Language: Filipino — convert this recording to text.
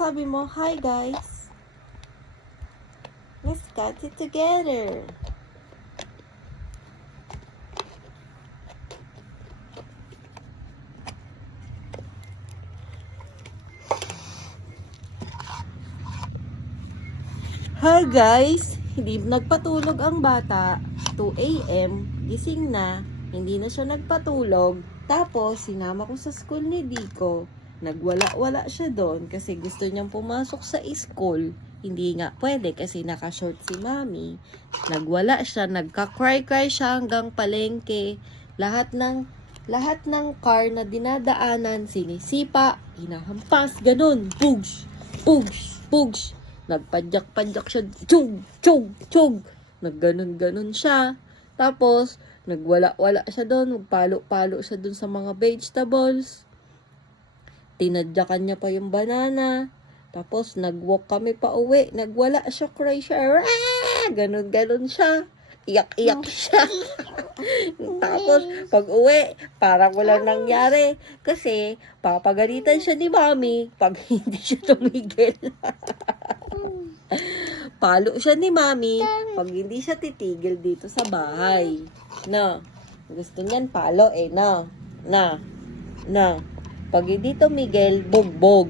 sabi mo, hi guys. Let's cut it together. Hi guys! Hindi nagpatulog ang bata. 2 a.m. Gising na. Hindi na siya nagpatulog. Tapos, sinama ko sa school ni Dico. Nagwala-wala siya doon kasi gusto niyang pumasok sa school. Hindi nga pwede kasi nakashort si mami. Nagwala siya, nagka-cry-cry siya hanggang palengke. Lahat ng car na dinadaanan, sinisipa, hinahampas, ganun. Pugs! Pugs! Pugs! Nagpadyak-padyak siya, chug, chug, chug. Nagganon-ganon siya. Tapos, nagwala-wala siya doon, magpalo-palo siya doon sa mga vegetables. Tinadyakan niya pa yung banana. Tapos, nag-walk kami pa uwi. Nagwala siya, cry siya. Ganon-ganon siya. Iyak-iyak siya. Tapos, pag uwi, parang walang nangyari. Kasi, papagalitan siya ni mami pag hindi siya tumigil. Palo siya ni mami pag hindi siya titigil dito sa bahay. No. Gusto niyan palo no. Na. Pag hindi tumigil, bugbog.